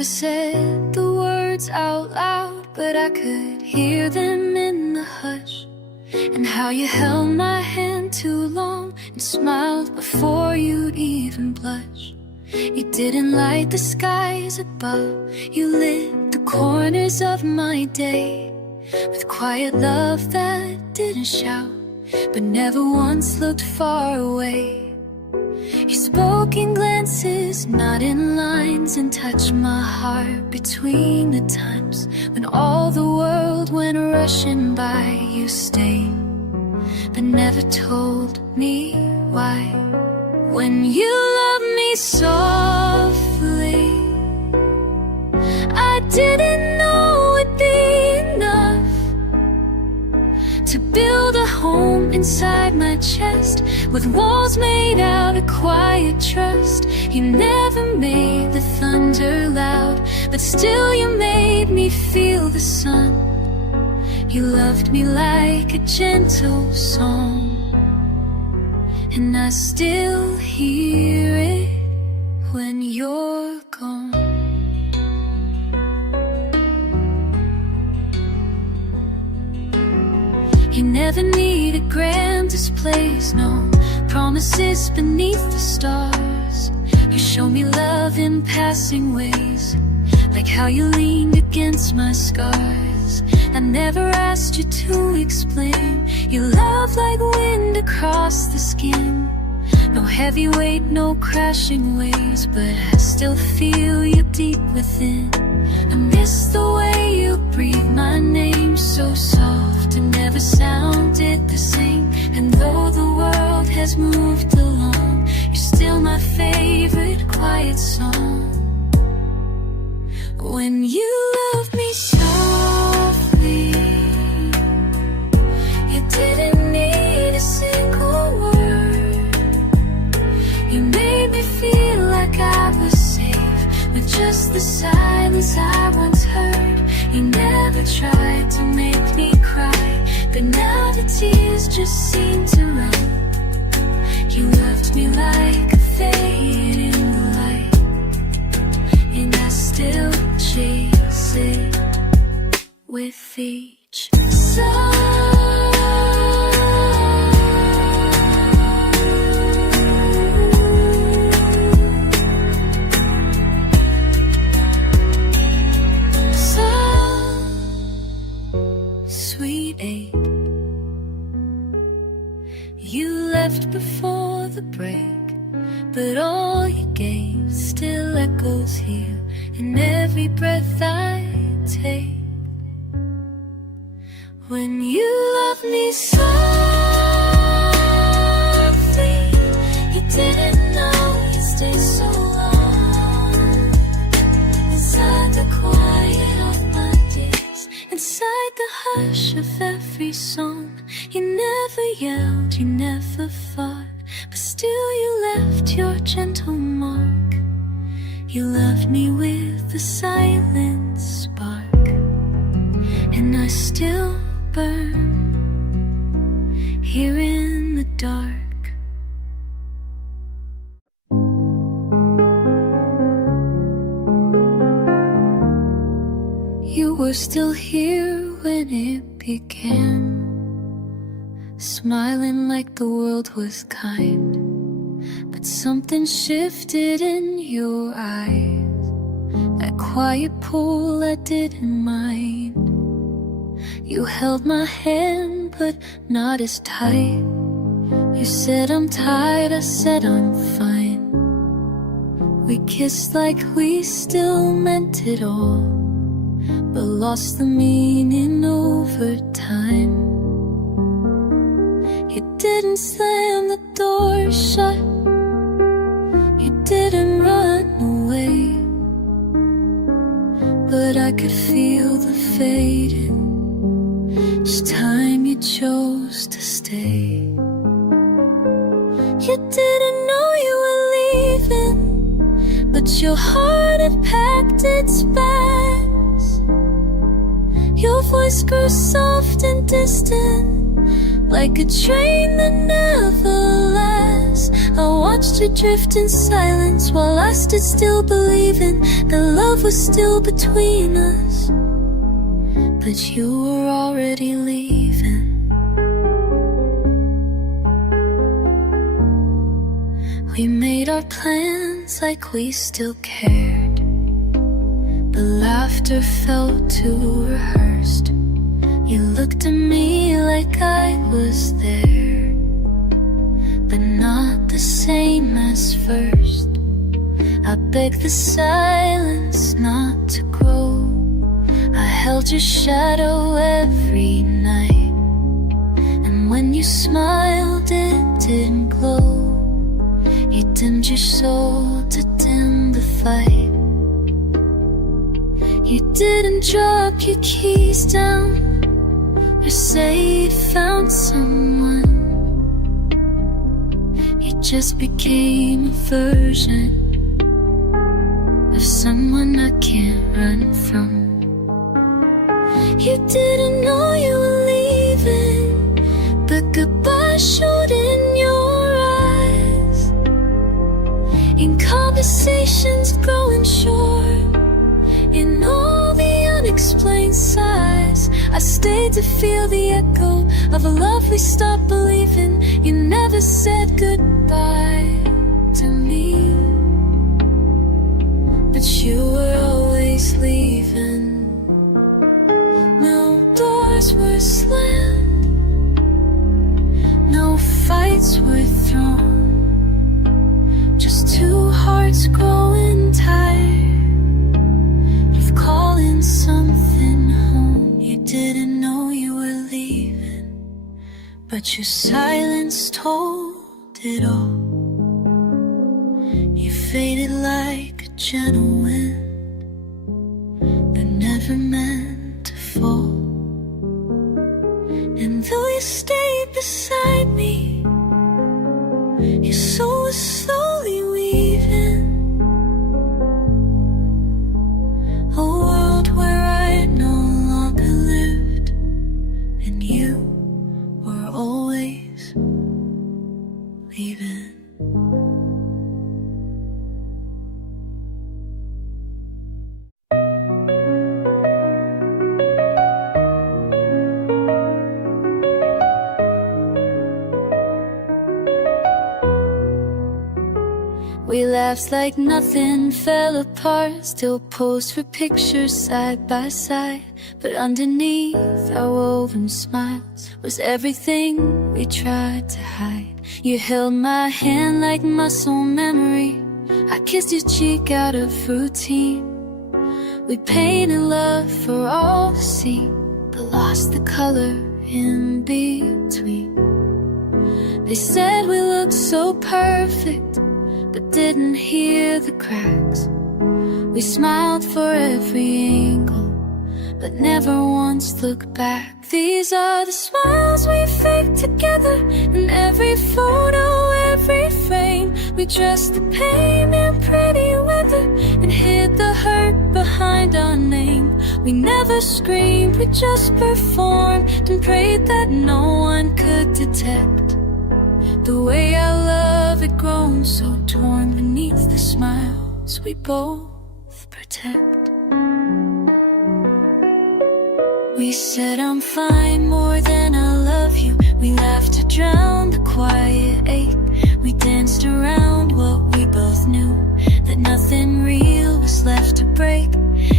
never said the words out loud, but I could hear them in the hush. And how you held my hand too long and smiled before you'd even blush. You didn't light the skies above, you lit the corners of my day with quiet love that didn't shout, but never once looked far away. You spoke in glances, not in lines, and touched my heart between the times when all the world went rushing by. You stayed, but never told me why. When you loved me softly, I didn't know it'd be enough to build a home inside my chest with walls made out of quiet trust. You never made the thunder loud, but still you made me feel the sun. You loved me like a gentle song, and I still hear it when you're gone. You never needed grand displays, no promises beneath the stars. You showed me love in passing ways, like how you leaned against my scars. I never asked you to explain. You love like wind across the skin. No heavy weight, no crashing waves, but I still feel you deep within. I miss the way you breathe my name, so soft and never sounded the same. And though the world has moved along, you're still my favorite quiet song. When you love me softly, you didn't need a single word. You made me feel like I was safe with just the silence I once heard. You never tried to make me cry, but now the tears just seem to run. You loved me like a fade in the light, and I still chase it with each sigh. You left before the break, but all you gave still echoes here in every breath I take. When you love me softly, you didn't know you'd stay so long. Inside the quiet of my days, inside the hush of every song. You never yelled, you never fought, but still you left your gentle mark. You loved me with a silent spark, and I still burn here in the dark. You were still here when it began, smiling like the world was kind, but something shifted in your eyes, that quiet pull I didn't mind. You held my hand, but not as tight. You said I'm tired, I said I'm fine. We kissed like we still meant it all, but lost the meaning over time. You didn't slam the door shut, you didn't run away, but I could feel the fading each time you chose to stay. You didn't know you were leaving, but your heart had packed its bags. Your voice grew soft and distant, like a train that never lasts. us. I watched you drift in silence while I stood still, believing that love was still between us. But you were already leaving. We made our plans like we still cared. The laughter felt too rehearsed. You looked at me like I was there, but not the same as first. I begged the silence not to grow. I held your shadow every night, and when you smiled it didn't glow. You dimmed your soul to dim the fight. You didn't drop your keys down or say you found someone. You just became a version of someone I can't run from. You didn't know you were leaving, but goodbye showed in your eyes. In conversations growing short, in all the unexplained sighs, I stayed to feel the echo of a love we stopped believing. You never said goodbye to me, but you were always leaving. No doors were slammed, no fights were thrown, just two hearts growing tired of calling something home. You didn't know you were leaving, but your silence told it all. You faded like a gentle wind that never meant to fall. And though you stayed beside me, your soul was slowly weaving a world where I no longer lived, and you were always leaving. We laughed like nothing fell apart, still posed for pictures side by side. But underneath our woven smiles was everything we tried to hide. You held my hand like muscle memory, I kissed your cheek out of routine. We painted love for all to see, but lost the color in between. They said we looked so perfect, but didn't hear the cracks. We smiled for every angle, but never once looked back. These are the smiles we faked together in every photo, every frame. We dressed the pain in pretty weather and hid the hurt behind our name. We never screamed, we just performed and prayed that no one could detect the way our love had grown so torn beneath the smiles we both protect. We said I'm fine more than I love you. We laughed to drown the quiet ache. We danced around what we both knew, that nothing real was left to break.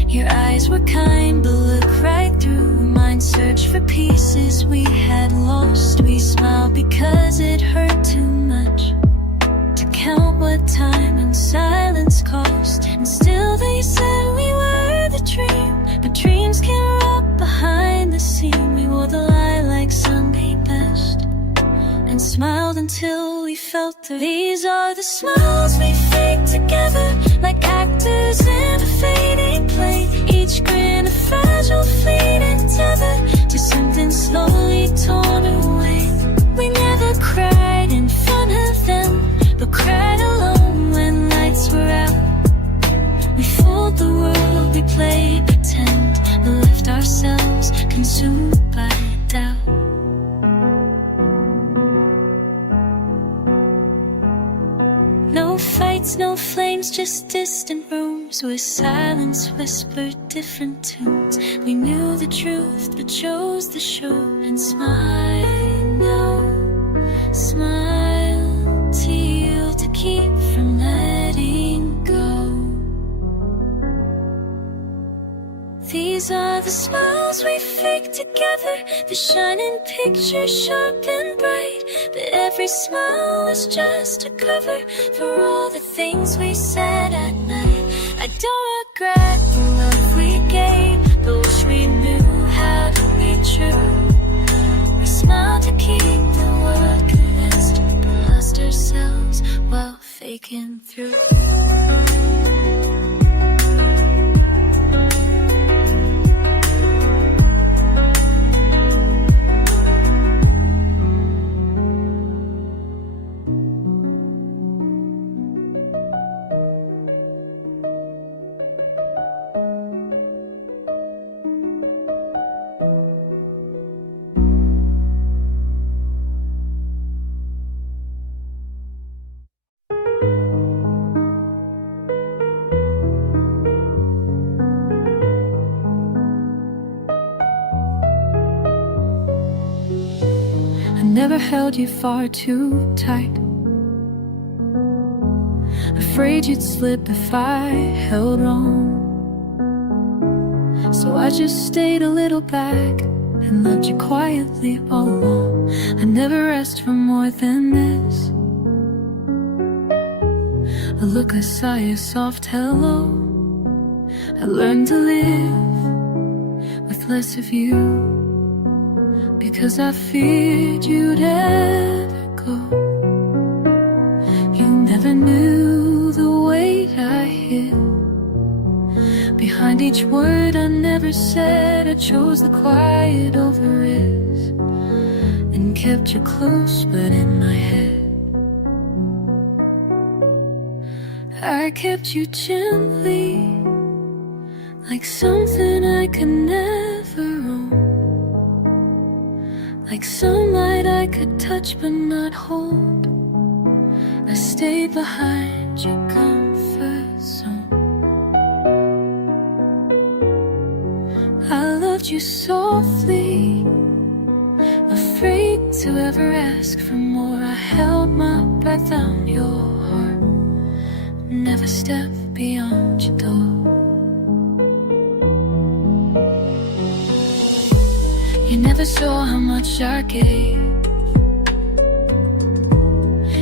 Your eyes were kind but looked right through mine, searched for pieces we had lost. We smiled because it hurt too much to count what time and silence cost. And still they said we were the dream, but dreams can rot behind the scene. We wore the lie like Sunday best and smiled until we felt the. These are the smiles we faked together, like actors in a fading play. Each grin a fragile fleeting tether to something slowly torn away. We never cried in front of them, but cried alone when lights were out. We fooled the world, we played pretend, but left ourselves consumed by doubt. lights, no flames, just distant rooms where silence whispered different tunes. We knew the truth but chose the show and smile now, smile to you to keep from letting go. These are the smiles we fake together, the shining pictures sharp and bright. But every smile was just a cover for all the things we said at night. I don't regret the love we gave, but wish we knew how to be true. We smiled to keep the world convinced, but lost ourselves while faking through. Never held you far too tight, afraid you'd slip if I held wrong. So I just stayed a little back and loved you quietly all along. I never asked for more than this, a look, a sigh, a soft hello. I learned to live with less of you, because I feared you'd ever go. You never knew the weight I hid behind each word I never said. I chose the quiet over it and kept you close but in my head. I kept you gently, like something I could never own, like sunlight I could touch but not hold. I stayed behind your comfort zone. I loved you softly, afraid to ever ask for more. I held my breath on your heart, never stepped beyond your door. You never saw how much I gave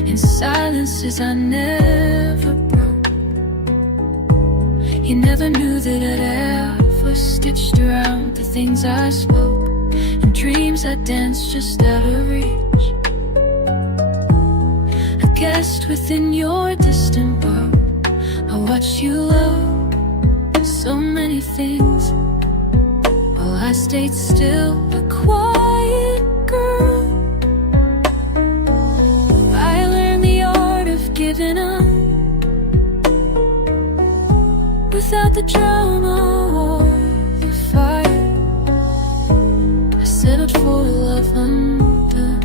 in silences I never broke. You never knew that I'd ever stitched around the things I spoke, and dreams I danced just out of reach. A guest within your distant world, I watched you love so many things while I stayed still, a quiet girl. I learned the art of giving up without the drama or the fire. I settled for a love undone,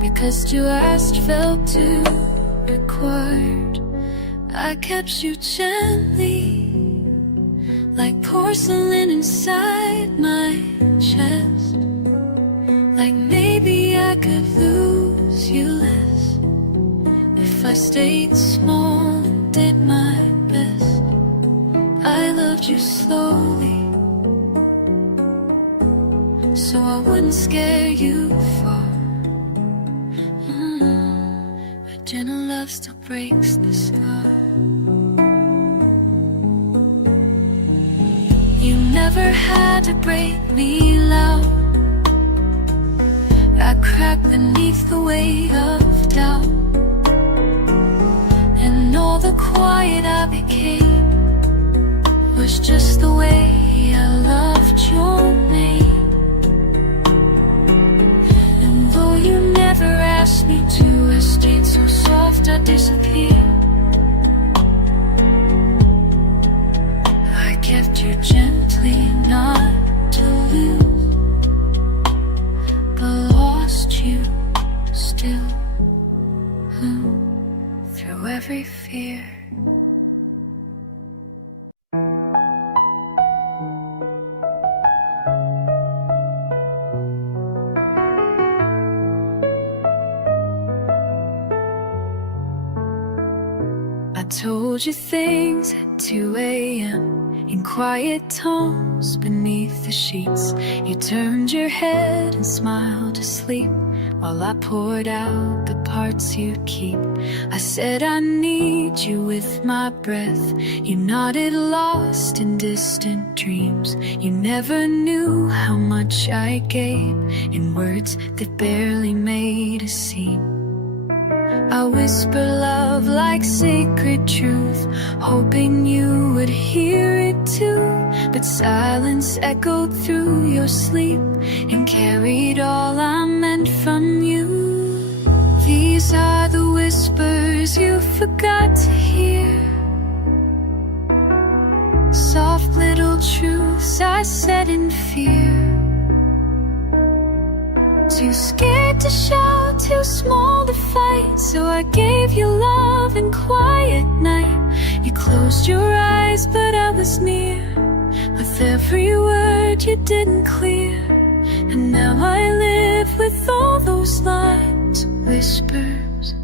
because to ask felt too required. I kept you gently, like porcelain inside my chest, like maybe I could lose you less if I stayed small and did my best. I loved you slowly, so I wouldn't scare you far. But gentle love still breaks the scar. You never had to break me loud. I cracked beneath the weight of doubt, and all the quiet I became was just the way I loved your name. And though you never asked me to, I stayed so soft I disappeared. I kept you gently, not to lose, but lost you still, through every fear. told you things at 2 a.m. in quiet tones beneath the sheets. You turned your head and smiled asleep while I poured out the parts you keep. I said I need you with my breath. You nodded, lost in distant dreams. You never knew how much I gave in words that barely made a scene. I whisper love like sacred truth, hoping you would hear it too. But silence echoed through your sleep and carried all I meant from you. These are the whispers you forgot to hear, soft little truths I said in fear. Too scared to shout, too small to fight, so I gave you love in quiet night. You closed your eyes, but I was near, with every word you didn't clear. And now I live with all those lines, whispers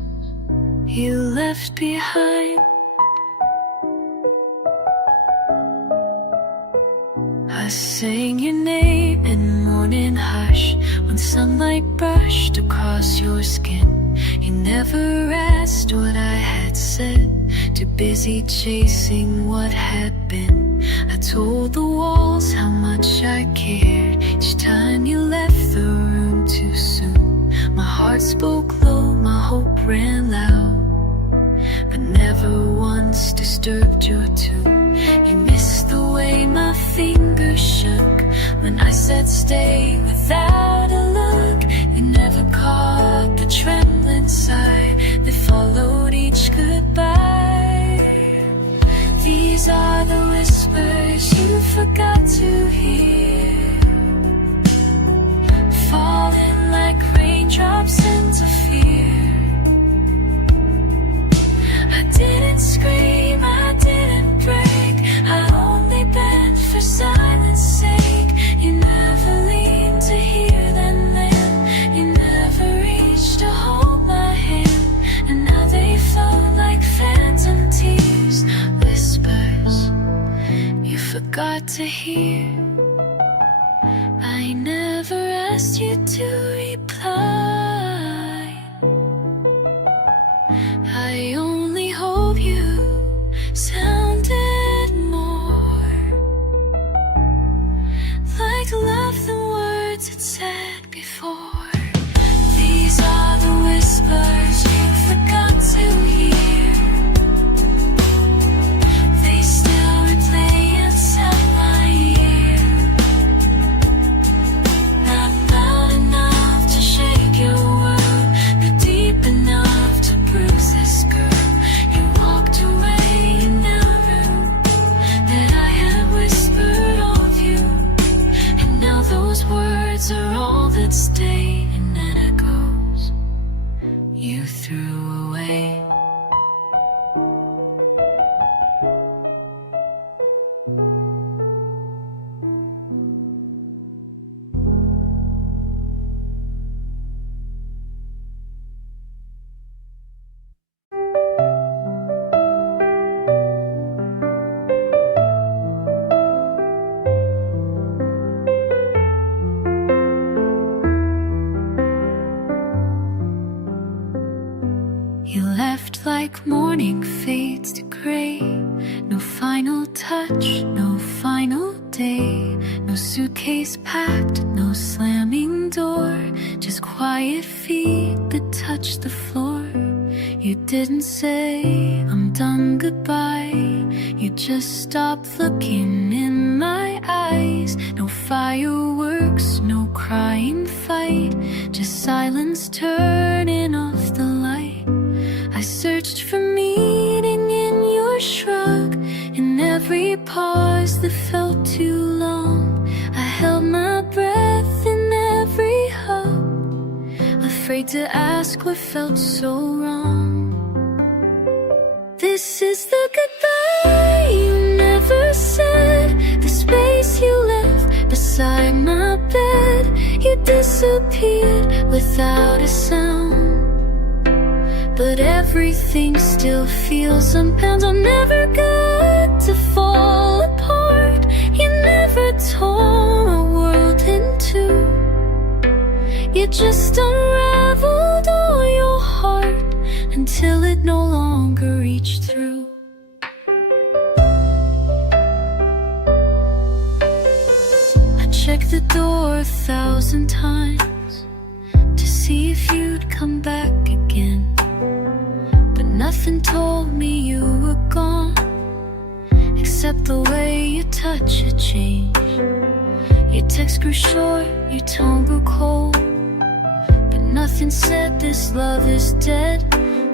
you left behind. I sang your name in morning hush when sunlight brushed across your skin. You never asked what I had said, too busy chasing what had been. I told the walls how much I cared each time you left the room too soon. My heart spoke low, my hope ran loud, but never once disturbed your tune. You missed the way my fingers shook when I said stay without a look. You never caught the trembling sigh that followed each goodbye. These are the whispers you forgot to hear, falling like raindrops into fear. I didn't scream, I didn't break, I only bent for silence sake. You never leaned to hear them then, you never reached to hold my hand. And now they flow like phantom tears, whispers you forgot to hear. I never asked you to reply, I only hope you sounded more like love than words had said before. These are the whispers you forgot to hear, they still replay inside my ear. Not loud enough to shake your world, but deep enough to bruise this girl. You walked away in every room that I had whispered of you, and now those words are all that stay in echoes you threw away. You left like morning fades to gray. No final touch, no final day. No suitcase packed, no slamming door. Just quiet feet that touch the floor. You didn't say I'm done, goodbye. You just stopped looking in my eyes. No fireworks, no crying fight, just silence turning off the light. I searched for meaning in your shrug, in every pause that felt too long. I held my breath in every hug, afraid to ask what felt so wrong. This is the goodbye you never said, the space you left beside my bed. You disappeared without a sound, but everything still feels unbound. I never got to fall apart. You never tore my world in two. You just unraveled all your heart until it no longer reached through. I checked the door 1,000 times to see if you'd come back again, but nothing told me you were gone, except the way your touch had changed. Your text grew short, your tone grew cold, but nothing said this love is dead.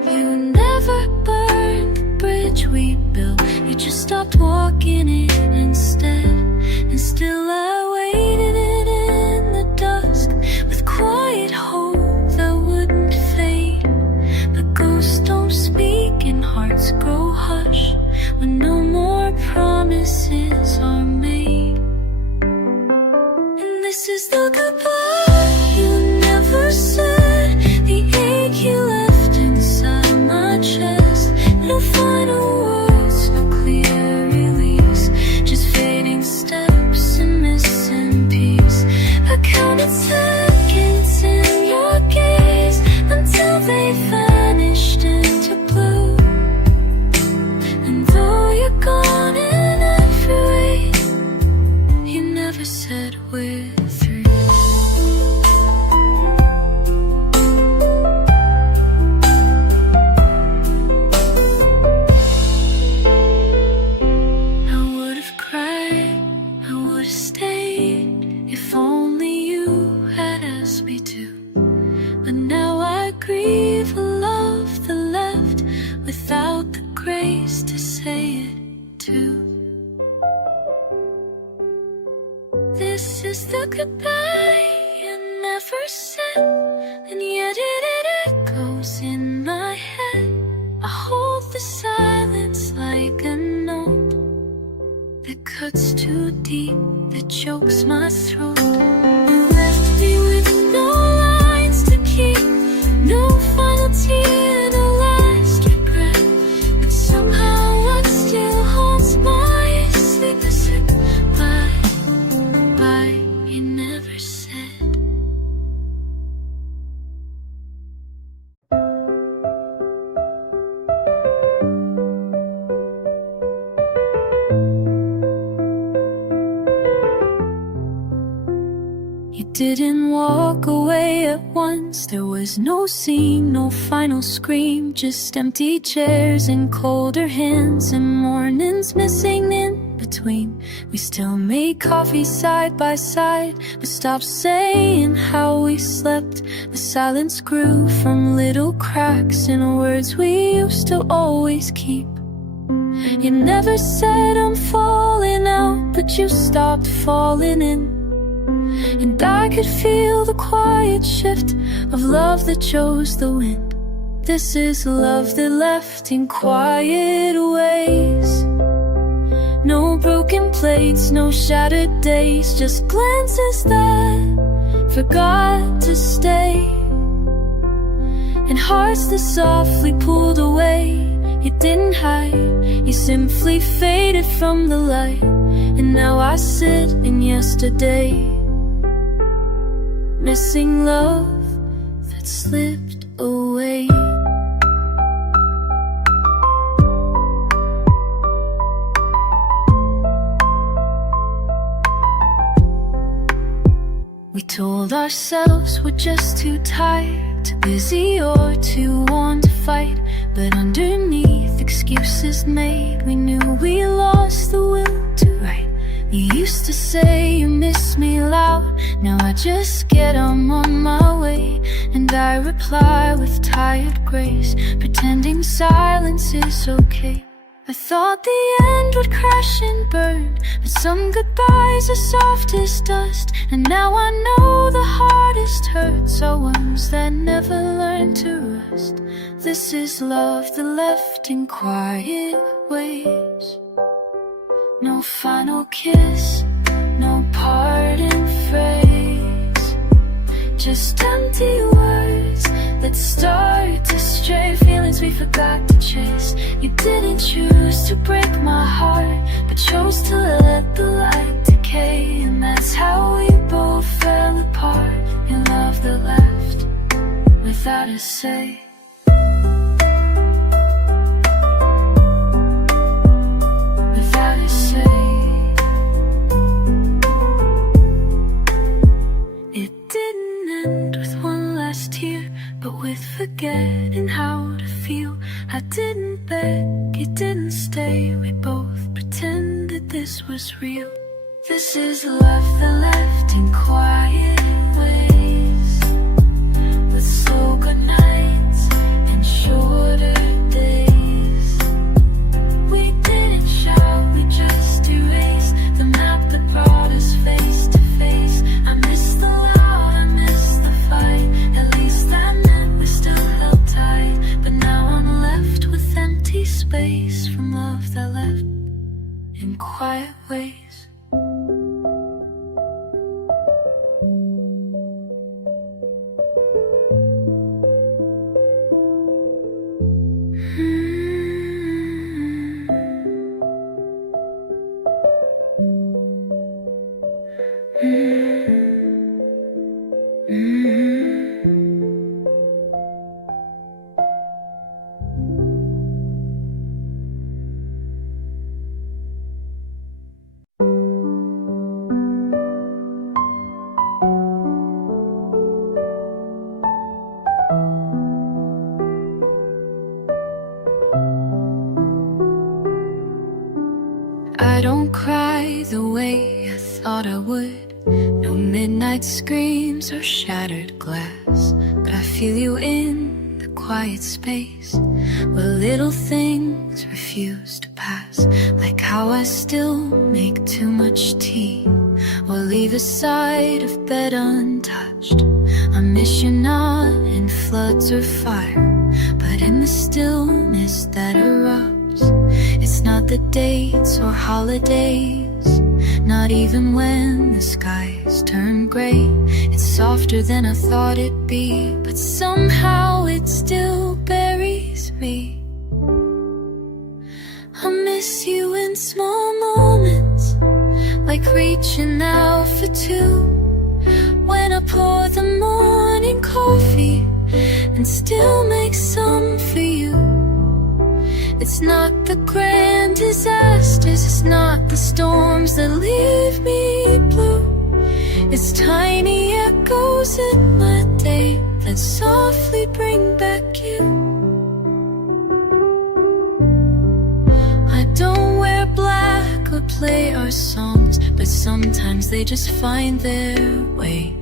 You never burned the bridge we built, you just stopped walking it instead. And still I waited it in the dusk with quiet hope that wouldn't fade. But ghosts don't speak and hearts grow hush when no more promises are made. And this is the goodbye you never said, the ache you left inside my chest. No final words, no clear release, just fading steps and missing peace. I counted seconds in your gaze until they vanished into blue. And though you're gone in every way, you never said we're through. I would have cried, I would have stayed, if only you had asked me to. But now I grieve a love that left without the grace to say it too. This is the goodbye you never said, and yet it echoes in my head. I hold the silence like a note that cuts too deep, that chokes my throat. You left me with no lines to keep, no final tear, no last regret. But somehow what still haunts my sleep is a goodbye you never said. You didn't walk away at once. There was no scene, no final scream, just empty chairs and colder hands and mornings missing in between. We still made coffee side by side, but stopped saying how we slept. The silence grew from little cracks in words we used to always keep. You never said I'm falling out, but you stopped falling in. And I could feel the quiet shift of love that chose the wind. This is love that left in quiet ways. No broken plates, no shattered days, just glances that forgot to stay. And hearts that softly pulled away. You didn't hide, you simply faded from the light. And now I sit in yesterday, missing love that slipped away. We told ourselves we're just too tired, too busy or too worn to fight. But underneath excuses made, we knew we lost the will to write. You used to say you miss me loud, now I just get I'm on my way. And I reply with tired grace, pretending silence is okay. I thought the end would crash and burn, but some goodbyes are soft as dust. And now I know the hardest hurts are ones that never learn to rest. This is love that left in quiet ways. No final kiss, no parting phrase, just empty words that start to stray. Feel forgot to chase. You didn't choose to break my heart, but chose to let the light decay. And that's how we both fell apart, in love that left without a say. Without a say. It didn't end with one last tear, but with forgetting how to feel. I didn't beg, you didn't stay. We both pretended this was real. This is love that left in quiet ways, with slow good nights and shorter days. We didn't shout, we just erased the map that brought us face to face. I miss the loud, I miss the fight. At least I meant we still held tight. But now I'm left with empty space from love that left in quiet ways. I don't cry the way I thought I would. No midnight screams or shattered glass, but I feel you in the quiet space where little things refuse to pass. Like how I still make too much tea or leave a side of bed untouched. I miss you not in floods or fire, but in the stillness that erupts. It's not the dates or holidays, not even when the skies turn gray. It's softer than I thought it'd be, but somehow it still buries me. I miss you in small moments, like reaching out for two, when I pour the morning coffee and still make some for you. It's not the grand disasters, it's not the storms that leave me blue. It's tiny echoes in my day that softly bring back you. I don't wear black or play our songs, but sometimes they just find their way.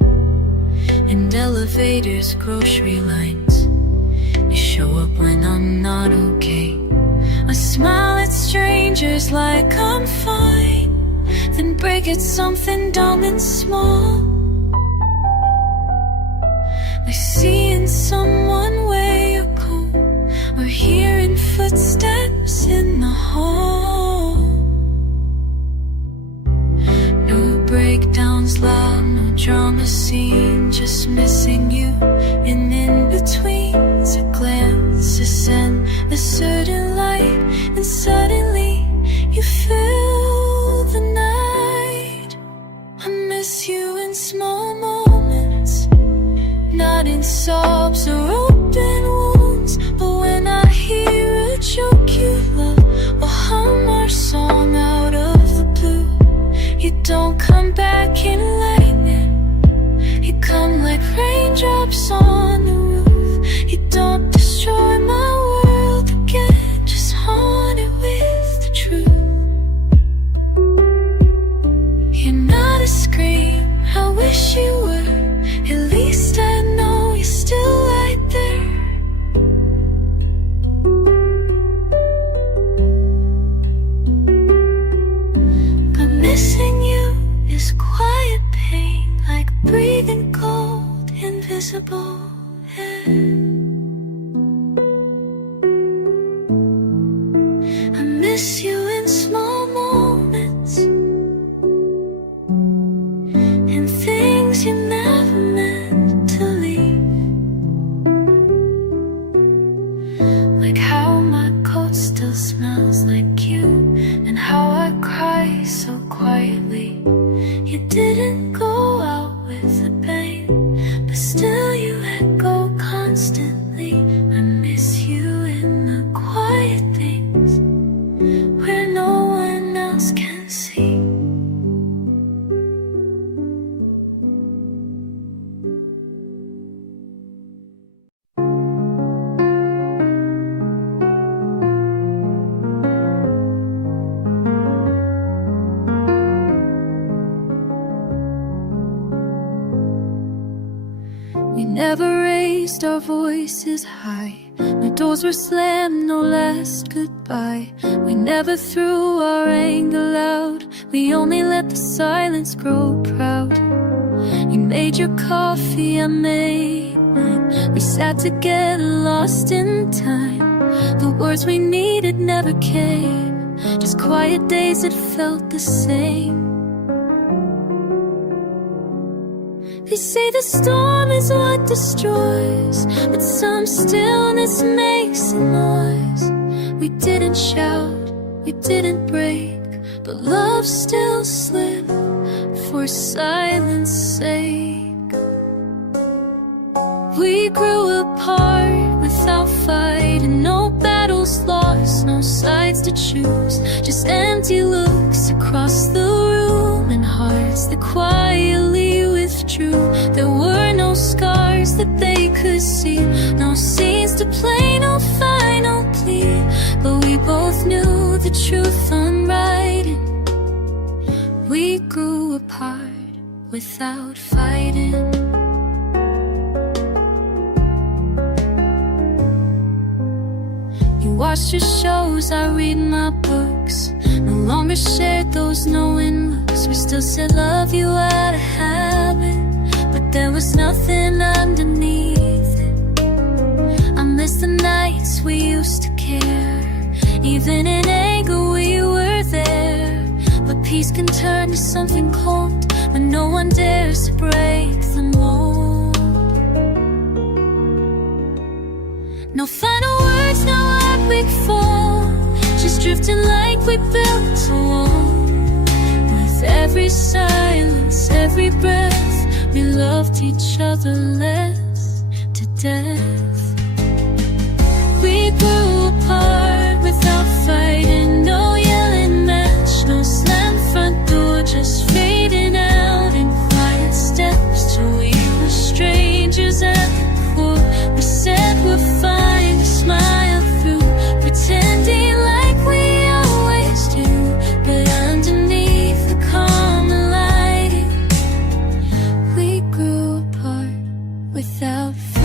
In elevators, grocery lines, you show up when I'm not okay. I smile at strangers like I'm fine, then break at something dumb and small. Like seeing someone where you go, or hearing footsteps in the hall. No breakdowns loud, no drama scene, just missing you in in-betweens. A glance, a scent, a certain light, and suddenly you fill the night. I miss you in small moments, not in sobs or open wounds, but when I hear a joke you love or hum our song out of the blue. You don't come back in lightning, you come like raindrops on the roof. You don't destroy my world again, just haunt it with the truth. You're not a scream, I wish you were. At least I know you're still right there. But missing you is quiet pain, like breathing cold, invisible air. I miss you in small moments, and things you never meant to leave. Like We never raised our voices high. No doors were slammed, no last goodbye. We never threw our anger out. We only let the silence grow proud. You made your coffee, I made mine. We sat together, lost in time. The words we needed never came, just quiet days that felt the same. They say the storm is what destroys, but some stillness makes a noise. We didn't shout, we didn't break, but love still slipped for silence sake. We grew apart without fighting, no battles lost, no sides to choose, just empty looks across the room and hearts that quietly withdrew. There were no scars that they could see, no scenes to play, no final plea, but we both knew the truth unwriting. We grew apart without fighting. You watched your shows, I read my books. No longer shared those knowing looks. We still said love you out of habit, but there was nothing underneath it. I miss the nights we used to care. Even in anger we were there. But peace can turn to something cold when no one dares to break the mold. No final words, no heartbreak fall, just drifting like we built a wall. With every silence, every breath, we loved each other less to death. We grew apart without fighting, no yelling match, no slam front door, just fading out in quiet steps till we were strangers at the core. We said we're fine to smile through, pretending like we always do, but underneath the common lighting, we grew apart without fighting.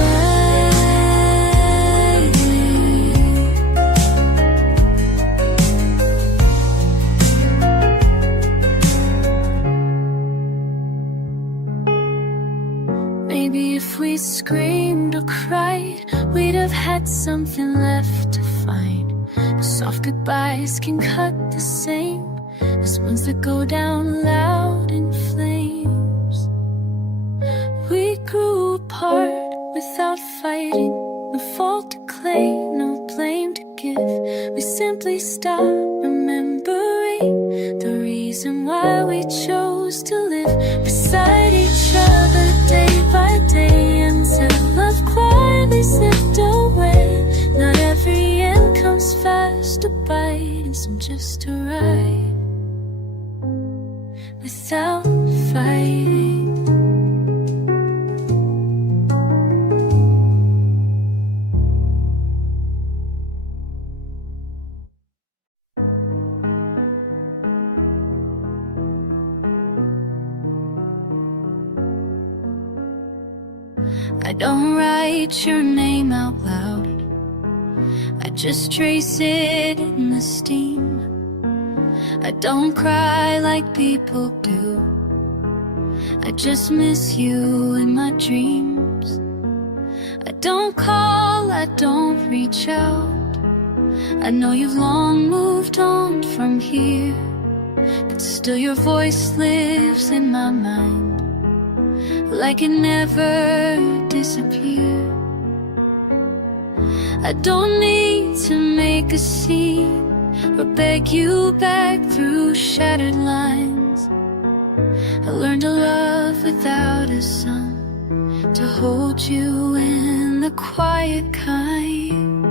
Maybe if we screamed or cried, we'd have had something left to find. But soft goodbyes can cut the same as ones that go down loud in flames. We grew apart without fighting, no fault to claim, no blame to give. We simply stopped remembering the reason why we chose to live beside each other day by day until love quietly slipped away. Not every end comes fast to bite, and some just arrive without fighting. I don't write your name out loud, I just trace it in the steam. I don't cry like people do, I just miss you in my dreams. I don't call, I don't reach out, I know you've long moved on from here, but still your voice lives in my mind, like it never disappeared. I don't need to make a scene or beg you back through shattered lines. I learned to love without a sun, to hold you in the quiet kind.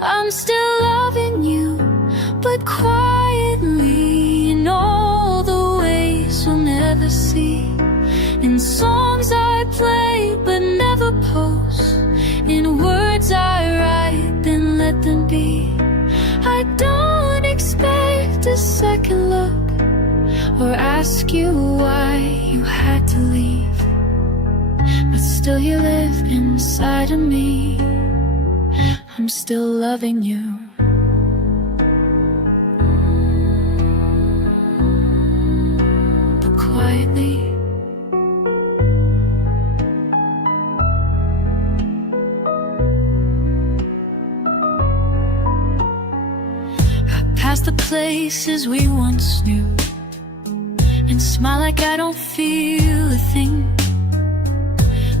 I'm still loving you, but quietly, in all the ways we'll never see. In songs I play but never post, in words I write then let them be. I don't expect a second look or ask you why you had to leave, but still you live inside of me. I'm still loving you. But quietly, I pass the places we once knew and smile like I don't feel a thing.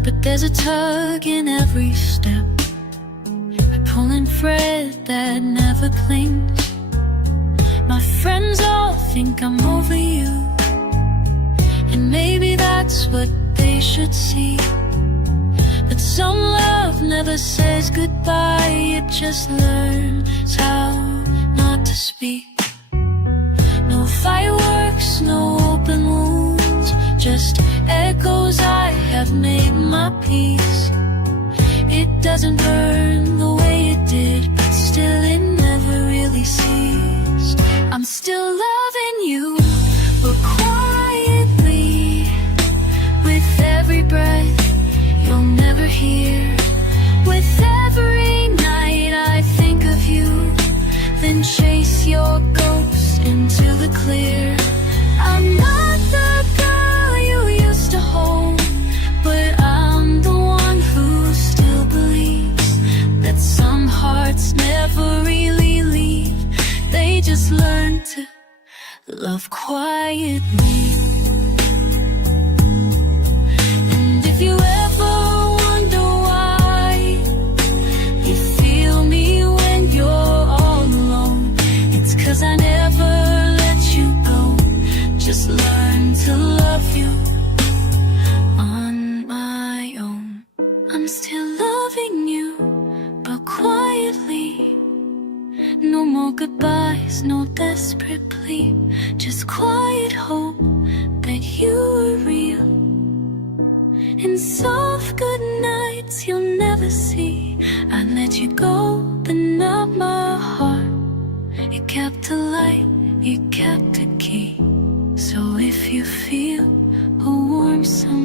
But there's a tug in every step, a pulling thread that never clings. My friends all think I'm over you, and maybe that's what they should see. But some love never says goodbye, it just learns how not to speak. No fireworks, no open wounds, just echoes. I have made my peace. It doesn't burn the way it did, but still it never really ceased. I'm still loving you, but quietly. With every breath you'll never hear, with every night I think of you, then chase your ghost into the clear. I'm not the girl you used to hold, but I'm the one who still believes that some hearts never really leave. They just learn to love quietly. And if you ever wonder why you feel me when you're all alone, it's 'cause I never let you go. Just learn to love you on my own. I'm still loving you, but quietly. No more goodbyes, no desperate plea, just quiet hope that you are real. And soft good nights you'll never see. I let you go, but not my heart. You kept the light, you kept the key. So if you feel a warm sun